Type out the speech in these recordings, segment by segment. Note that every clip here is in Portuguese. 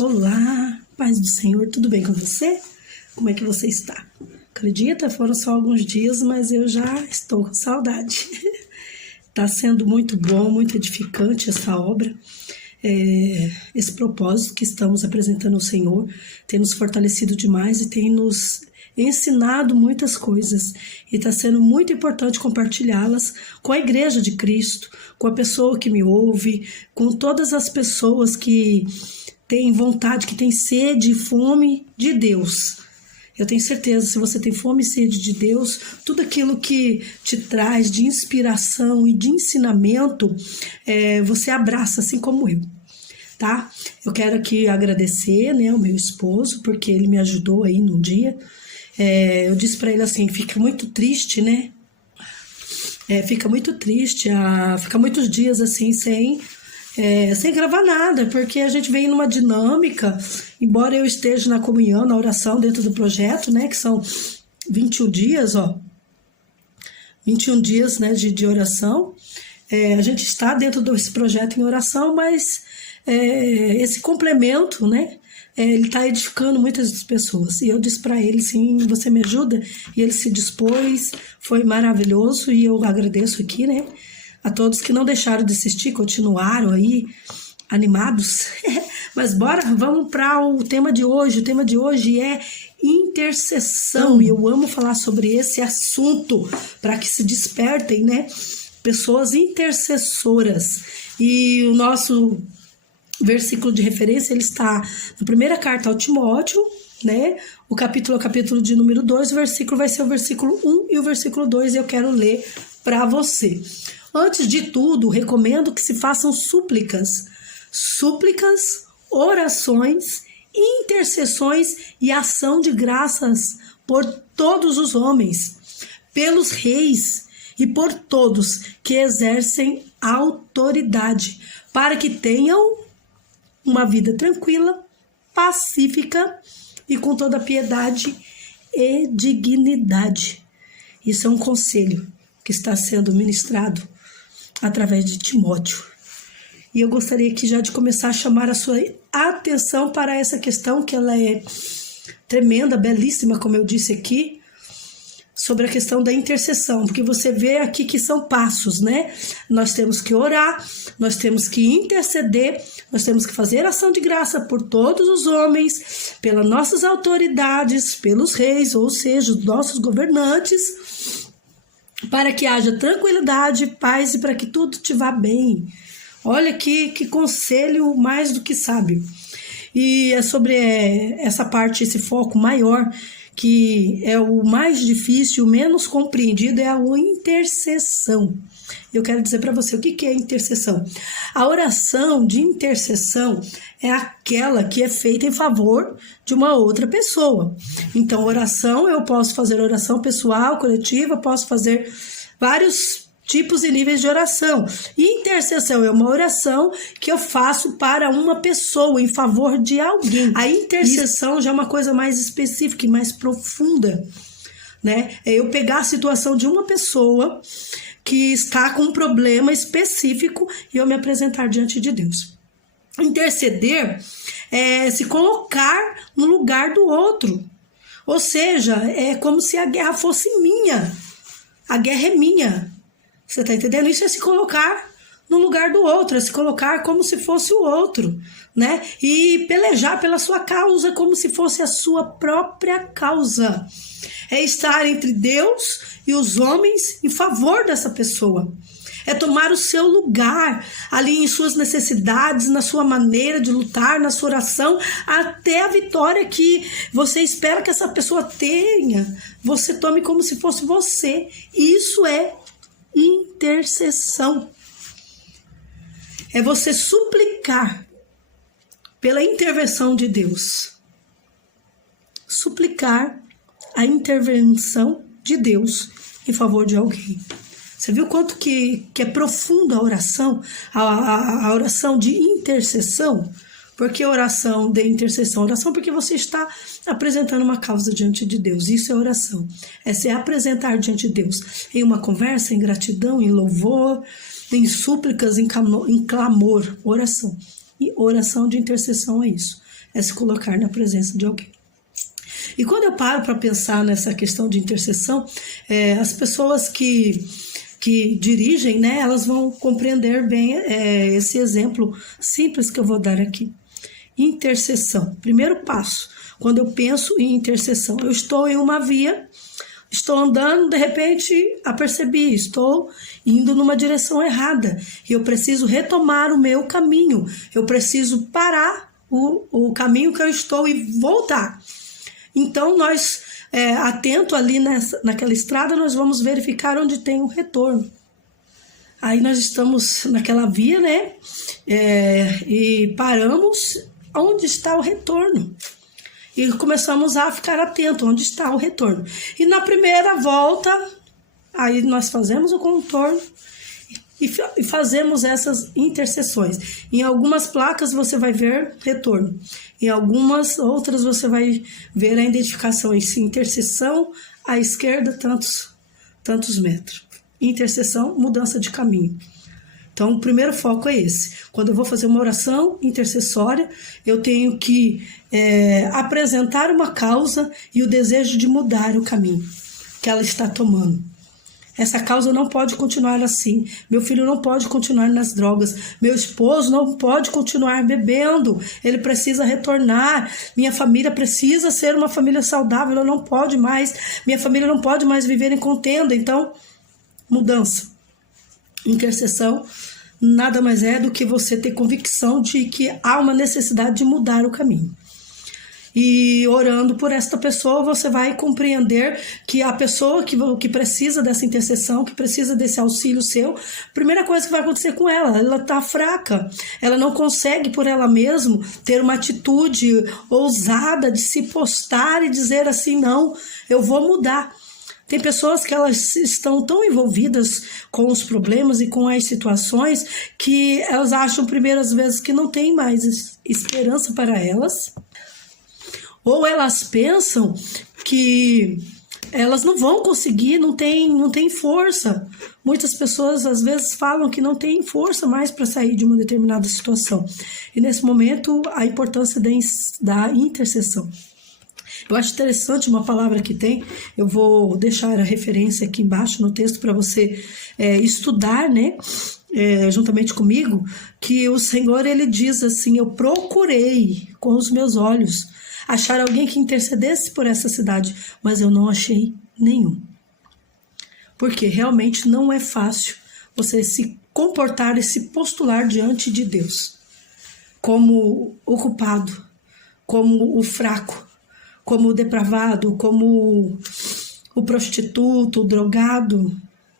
Olá, paz do Senhor, tudo bem com você? Como é que você está? Acredita, foram só alguns dias, mas eu já estou com saudade. Está sendo muito bom, muito edificante essa obra. Esse propósito que estamos apresentando ao Senhor tem nos fortalecido demais e tem nos ensinado muitas coisas. E está sendo muito importante compartilhá-las com a Igreja de Cristo, com a pessoa que me ouve, com todas as pessoas que têm vontade, que têm sede e fome de Deus. Eu tenho certeza, se você tem fome e sede de Deus, tudo aquilo que te traz de inspiração e de ensinamento, você abraça, assim como eu, tá? Eu quero aqui agradecer, né, ao meu esposo, porque ele me ajudou aí num dia. Eu disse para ele assim, fica muito triste, né? Fica muito triste, fica muitos dias assim sem gravar nada, porque a gente vem numa dinâmica, embora eu esteja na comunhão, na oração dentro do projeto, né, que são 21 dias, 21 dias, né, de oração, a gente está dentro desse projeto em oração, mas esse complemento, né, ele está edificando muitas pessoas, e eu disse para ele, sim, você me ajuda? E ele se dispôs, foi maravilhoso, e eu agradeço aqui, né, a todos que não deixaram de assistir, continuaram aí animados. Mas vamos para o tema de hoje. O tema de hoje é intercessão. E eu amo falar sobre esse assunto para que se despertem, né? Pessoas intercessoras. E o nosso versículo de referência, ele está na primeira carta ao Timóteo, né? O capítulo é o capítulo de número 2, o versículo vai ser o versículo 1 e o versículo 2, e eu quero ler para você. Antes de tudo, recomendo que se façam súplicas, orações, intercessões e ação de graças por todos os homens, pelos reis e por todos que exercem autoridade, para que tenham uma vida tranquila, pacífica e com toda piedade e dignidade. Isso é um conselho que está sendo ministrado através de Timóteo. E eu gostaria aqui já de começar a chamar a sua atenção para essa questão, que ela é tremenda, belíssima, como eu disse aqui, sobre a questão da intercessão, porque você vê aqui que são passos, né? Nós temos que orar, nós temos que interceder, nós temos que fazer ação de graça por todos os homens, pelas nossas autoridades, pelos reis, ou seja, os nossos governantes, para que haja tranquilidade, paz e para que tudo te vá bem. Olha que conselho mais do que sábio. E é sobre essa parte, esse foco maior, que é o mais difícil, o menos compreendido, é a intercessão. Eu quero dizer para você o que é intercessão. A oração de intercessão é aquela que é feita em favor de uma outra pessoa. Então, oração, eu posso fazer oração pessoal, coletiva, posso fazer vários tipos e níveis de oração. Intercessão é uma oração que eu faço para uma pessoa, em favor de alguém. A intercessão já é uma coisa mais específica e mais profunda, né? É eu pegar a situação de uma pessoa que está com um problema específico e eu me apresentar diante de Deus. Interceder é se colocar no lugar do outro. Ou seja, é como se a guerra fosse minha. A guerra é minha. Você está entendendo? Isso é se colocar no lugar do outro, é se colocar como se fosse o outro, né? E pelejar pela sua causa como se fosse a sua própria causa. É estar entre Deus e os homens em favor dessa pessoa. É tomar o seu lugar ali em suas necessidades, na sua maneira de lutar, na sua oração, até a vitória que você espera que essa pessoa tenha. Você tome como se fosse você. Isso é intercessão. É você suplicar pela intervenção de Deus. Suplicar a intervenção de Deus em favor de alguém. Você viu quanto que é profunda a oração? A oração de intercessão? Por que oração de intercessão? Oração porque você está apresentando uma causa diante de Deus. Isso é oração. É se apresentar diante de Deus em uma conversa, em gratidão, em louvor, em súplicas, em clamor. Oração. E oração de intercessão é isso. é se colocar na presença de alguém. E quando eu paro para pensar nessa questão de intercessão, as pessoas que dirigem, né, elas vão compreender bem esse exemplo simples que eu vou dar aqui. Intercessão. Primeiro passo, quando eu penso em intercessão, eu estou em uma via, estou andando, de repente apercebi, estou indo numa direção errada e eu preciso retomar o meu caminho, eu preciso parar o caminho que eu estou e voltar. Então nós, atento ali naquela estrada, nós vamos verificar onde tem um retorno. Aí nós estamos naquela via, né, e paramos onde está o retorno. E começamos a ficar atento onde está o retorno. E na primeira volta, aí nós fazemos o contorno e fazemos essas interseções. Em algumas placas você vai ver retorno. Em algumas outras você vai ver a identificação em si, interseção à esquerda, tantos metros. Interseção, mudança de caminho. Então, o primeiro foco é esse. Quando eu vou fazer uma oração intercessória, eu tenho que apresentar uma causa e o desejo de mudar o caminho que ela está tomando. Essa causa não pode continuar assim. Meu filho não pode continuar nas drogas. Meu esposo não pode continuar bebendo. Ele precisa retornar. Minha família precisa ser uma família saudável. Ela não pode mais. Minha família não pode mais viver em contenda. Então, mudança. Intercessão nada mais é do que você ter convicção de que há uma necessidade de mudar o caminho. E orando por esta pessoa, você vai compreender que a pessoa que precisa dessa intercessão, que precisa desse auxílio seu, a primeira coisa que vai acontecer com ela está fraca. Ela não consegue por ela mesma ter uma atitude ousada de se postar e dizer assim, não, eu vou mudar. Tem pessoas que elas estão tão envolvidas com os problemas e com as situações que elas acham primeiras vezes que não tem mais esperança para elas. Ou elas pensam que elas não vão conseguir, não tem força. Muitas pessoas às vezes falam que não tem força mais para sair de uma determinada situação. E nesse momento a importância da intercessão. Eu acho interessante uma palavra que tem, eu vou deixar a referência aqui embaixo no texto para você estudar, né, juntamente comigo, que o Senhor, ele diz assim, eu procurei com os meus olhos achar alguém que intercedesse por essa cidade, mas eu não achei nenhum. Porque realmente não é fácil você se comportar e se postular diante de Deus como o culpado, como o fraco, como o depravado, como o prostituto, o drogado.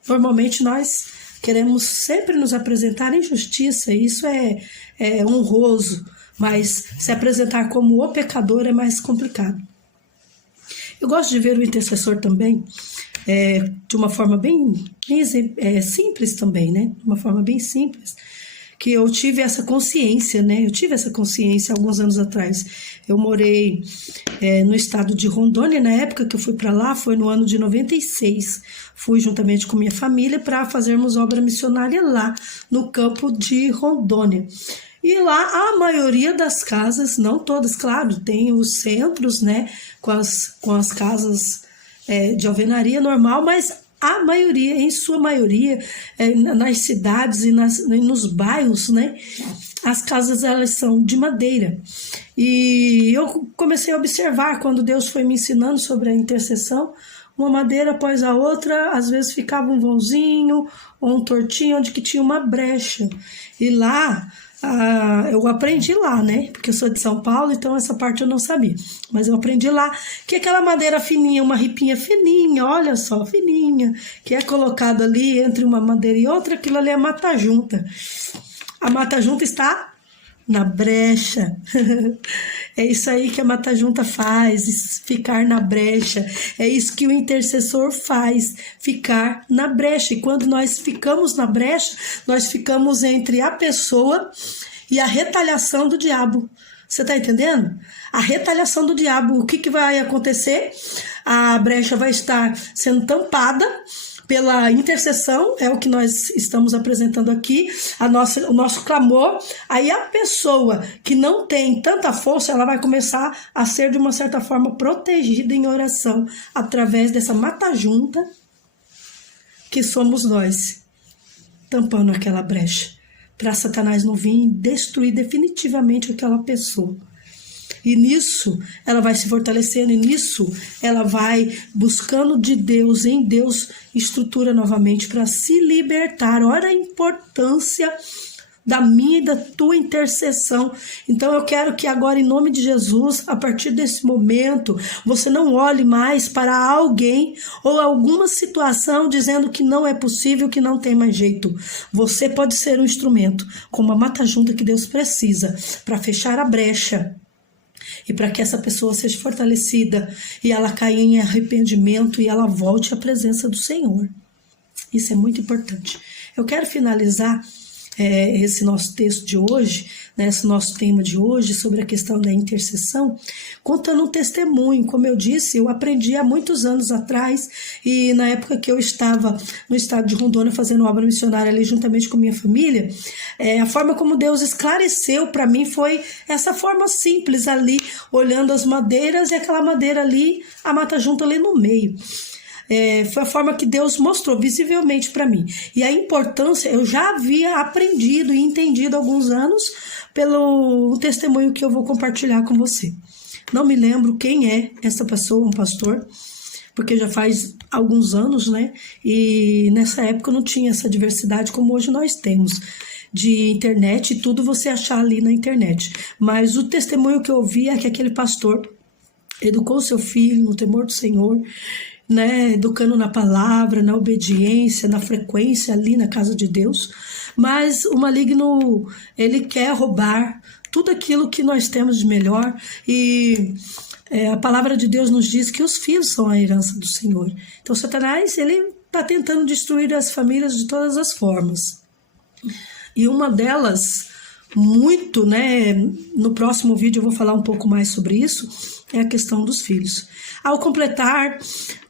Normalmente nós queremos sempre nos apresentar em justiça, e isso é honroso, mas se apresentar como o pecador é mais complicado. Eu gosto de ver o intercessor também de uma forma bem simples também, né? De uma forma bem simples, que eu tive essa consciência, né? Eu tive essa consciência alguns anos atrás. Eu morei no estado de Rondônia, na época que eu fui para lá, foi no ano de 96. Fui juntamente com minha família para fazermos obra missionária lá, no campo de Rondônia. E lá a maioria das casas, não todas, claro, tem os centros, né, com as casas de alvenaria normal, mas a maioria, em sua maioria, nas cidades e nos bairros, né, as casas elas são de madeira. E eu comecei a observar, quando Deus foi me ensinando sobre a intercessão, uma madeira após a outra, às vezes ficava um vãozinho ou um tortinho onde que tinha uma brecha. E lá, eu aprendi lá, né? Porque eu sou de São Paulo, então essa parte eu não sabia. Mas eu aprendi lá que aquela madeira fininha, uma ripinha fininha, olha só, fininha, que é colocada ali entre uma madeira e outra, aquilo ali é mata-junta. A mata-junta está na brecha. É isso aí que a mata-junta faz, ficar na brecha. É isso que o intercessor faz, ficar na brecha. E quando nós ficamos na brecha, nós ficamos entre a pessoa e a retaliação do diabo. Você está entendendo? A retaliação do diabo, o que vai acontecer? A brecha vai estar sendo tampada pela intercessão, é o que nós estamos apresentando aqui, o nosso clamor. Aí a pessoa que não tem tanta força, ela vai começar a ser, de uma certa forma, protegida em oração, através dessa mata-junta que somos nós, tampando aquela brecha, para Satanás não vir e destruir definitivamente aquela pessoa. E nisso ela vai se fortalecendo, e nisso ela vai buscando de Deus, em Deus, estrutura novamente para se libertar. Olha a importância da minha e da tua intercessão. Então eu quero que agora, em nome de Jesus, a partir desse momento, você não olhe mais para alguém ou alguma situação dizendo que não é possível, que não tem mais jeito. Você pode ser um instrumento, como a mata-junta que Deus precisa para fechar a brecha e para que essa pessoa seja fortalecida e ela caia em arrependimento e ela volte à presença do Senhor. Isso é muito importante. Eu quero finalizar esse nosso texto de hoje, né, esse nosso tema de hoje sobre a questão da intercessão, contando um testemunho. Como eu disse, eu aprendi há muitos anos atrás, e na época que eu estava no estado de Rondônia fazendo obra missionária ali juntamente com minha família, a forma como Deus esclareceu para mim foi essa forma simples ali, olhando as madeiras e aquela madeira ali, a mata-junta ali no meio. Foi a forma que Deus mostrou visivelmente para mim. E a importância eu já havia aprendido e entendido há alguns anos pelo testemunho que eu vou compartilhar com você. Não me lembro quem é essa pessoa, um pastor, porque já faz alguns anos, né? E nessa época não tinha essa diversidade como hoje nós temos, de internet, e tudo você achar ali na internet. Mas o testemunho que eu ouvi é que aquele pastor educou seu filho no temor do Senhor, né, educando na palavra, na obediência, na frequência ali na casa de Deus, mas o maligno, ele quer roubar tudo aquilo que nós temos de melhor, e a palavra de Deus nos diz que os filhos são a herança do Senhor. Então Satanás, ele está tentando destruir as famílias de todas as formas, e uma delas, muito, né, no próximo vídeo eu vou falar um pouco mais sobre isso, é a questão dos filhos. Ao completar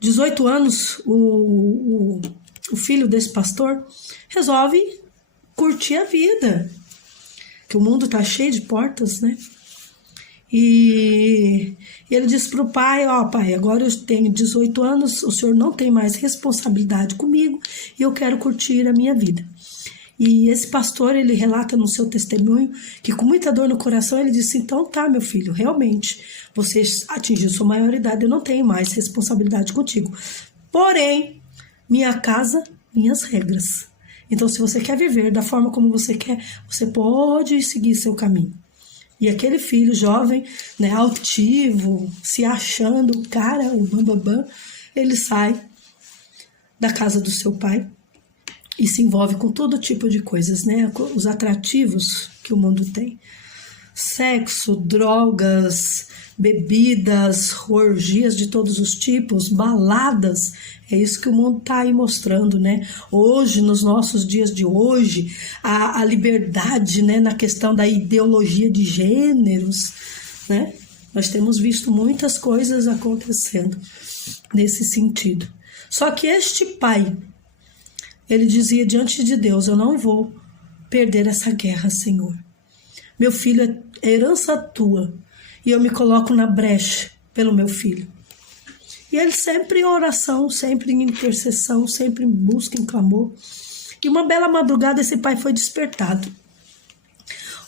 18 anos, o filho desse pastor resolve curtir a vida, que o mundo está cheio de portas, né? E ele disse para o pai: pai, agora eu tenho 18 anos, o senhor não tem mais responsabilidade comigo e eu quero curtir a minha vida. E esse pastor, ele relata no seu testemunho que, com muita dor no coração, ele disse: então tá, meu filho, realmente, você atingiu sua maioridade, eu não tenho mais responsabilidade contigo. Porém, minha casa, minhas regras. Então, se você quer viver da forma como você quer, você pode seguir seu caminho. E aquele filho jovem, né, altivo, se achando o cara, o bambambam, ele sai da casa do seu pai e se envolve com todo tipo de coisas, né? Os atrativos que o mundo tem. Sexo, drogas, bebidas, orgias de todos os tipos, baladas. É isso que o mundo está aí mostrando, né? Hoje, nos nossos dias de hoje, a liberdade, né, na questão da ideologia de gêneros, né? Nós temos visto muitas coisas acontecendo nesse sentido. Só que este pai, ele dizia diante de Deus: eu não vou perder essa guerra, Senhor. Meu filho é herança tua e eu me coloco na brecha pelo meu filho. E ele sempre em oração, sempre em intercessão, sempre em busca, em clamor. E uma bela madrugada esse pai foi despertado.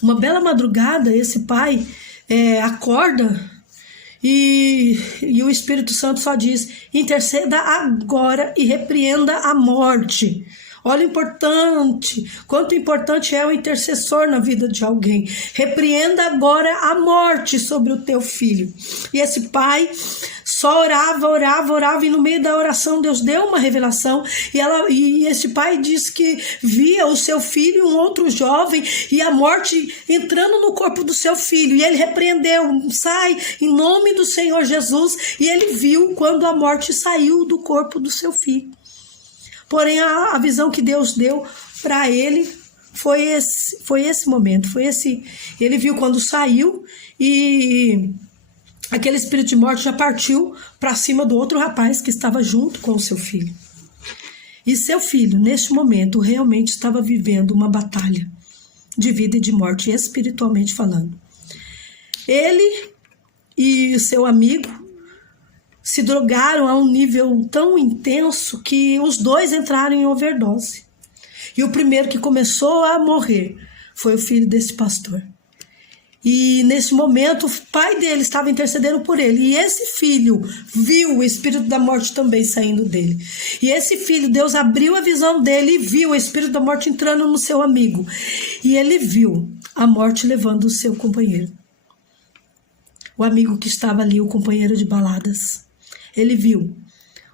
Uma bela madrugada esse pai acorda e o Espírito Santo só diz: interceda agora e repreenda a morte. Olha quanto importante é o intercessor na vida de alguém. Repreenda agora a morte sobre o teu filho. E esse pai só orava, e no meio da oração Deus deu uma revelação, e esse pai disse que via o seu filho, um outro jovem, e a morte entrando no corpo do seu filho, e ele repreendeu: sai em nome do Senhor Jesus, e ele viu quando a morte saiu do corpo do seu filho. Porém, a visão que Deus deu para ele foi esse momento, ele viu quando saiu, e aquele espírito de morte já partiu para cima do outro rapaz que estava junto com o seu filho. E seu filho, neste momento, realmente estava vivendo uma batalha de vida e de morte, espiritualmente falando. Ele e seu amigo se drogaram a um nível tão intenso que os dois entraram em overdose. E o primeiro que começou a morrer foi o filho desse pastor. E nesse momento o pai dele estava intercedendo por ele. E esse filho viu o espírito da morte também saindo dele. E esse filho, Deus abriu a visão dele e viu o espírito da morte entrando no seu amigo. E ele viu a morte levando o seu companheiro. O amigo que estava ali, o companheiro de baladas. Ele viu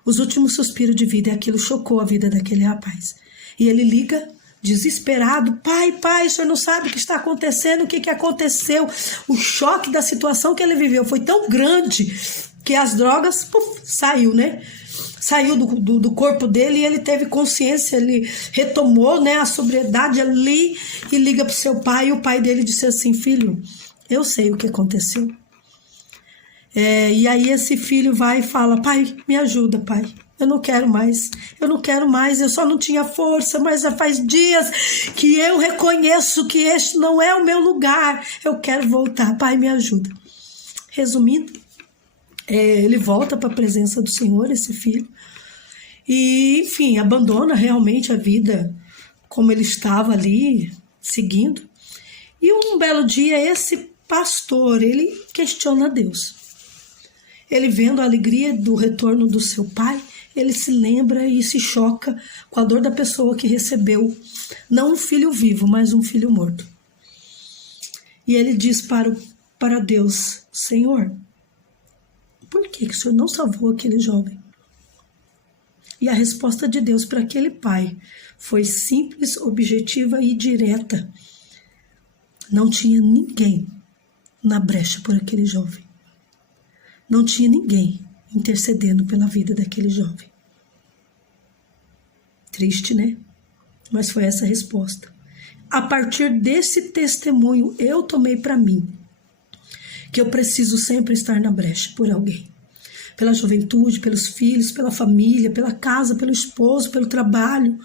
os últimos suspiros de vida e aquilo chocou a vida daquele rapaz. E ele liga desesperado: pai, o senhor não sabe o que está acontecendo, o que aconteceu. O choque da situação que ele viveu foi tão grande que as drogas, saiu, né? Saiu do corpo dele e ele teve consciência, ele retomou, né, a sobriedade ali e liga para o seu pai. E o pai dele disse assim: filho, eu sei o que aconteceu. E aí esse filho vai e fala: pai, me ajuda, pai. Eu não quero mais, eu só não tinha força, mas já faz dias que eu reconheço que este não é o meu lugar, eu quero voltar, pai, me ajuda. Resumindo, ele volta para a presença do Senhor, esse filho, e enfim, abandona realmente a vida como ele estava ali, seguindo. E um belo dia, esse pastor, ele questiona Deus. Ele vendo a alegria do retorno do seu pai, ele se lembra e se choca com a dor da pessoa que recebeu, não um filho vivo, mas um filho morto. E ele diz para Deus: Senhor, por que o Senhor não salvou aquele jovem? E a resposta de Deus para aquele pai foi simples, objetiva e direta. Não tinha ninguém na brecha por aquele jovem. Não tinha ninguém intercedendo pela vida daquele jovem. Triste, né? Mas foi essa a resposta. A partir desse testemunho, eu tomei para mim que eu preciso sempre estar na brecha por alguém. Pela juventude, pelos filhos, pela família, pela casa, pelo esposo, pelo trabalho,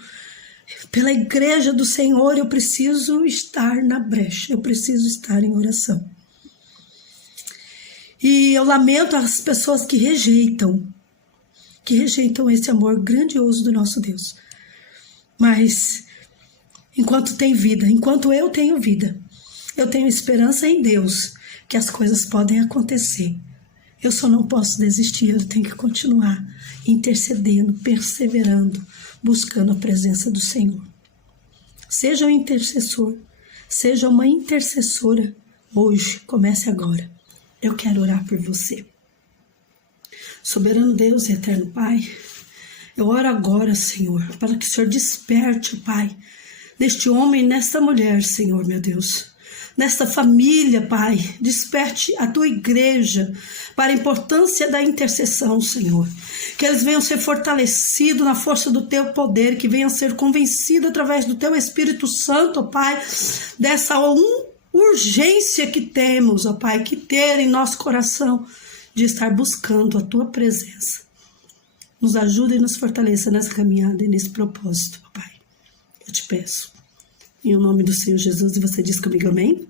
pela igreja do Senhor. Eu preciso estar na brecha, eu preciso estar em oração. E eu lamento as pessoas que rejeitam esse amor grandioso do nosso Deus. Mas, enquanto tem vida, enquanto eu tenho vida, eu tenho esperança em Deus que as coisas podem acontecer. Eu só não posso desistir, eu tenho que continuar intercedendo, perseverando, buscando a presença do Senhor. Seja um intercessor, seja uma intercessora hoje, comece agora. Eu quero orar por você. Soberano Deus e eterno Pai, eu oro agora, Senhor, para que o Senhor desperte, Pai, neste homem e nesta mulher, Senhor, meu Deus. Nesta família, Pai, desperte a tua igreja para a importância da intercessão, Senhor. Que eles venham ser fortalecidos na força do teu poder, que venham ser convencidos através do teu Espírito Santo, Pai, dessa urgência que temos, ó Pai, que ter em nosso coração de estar buscando a tua presença. Nos ajuda e nos fortaleça nessa caminhada e nesse propósito, ó Pai. Eu te peço, em nome do Senhor Jesus, e você diz comigo amém?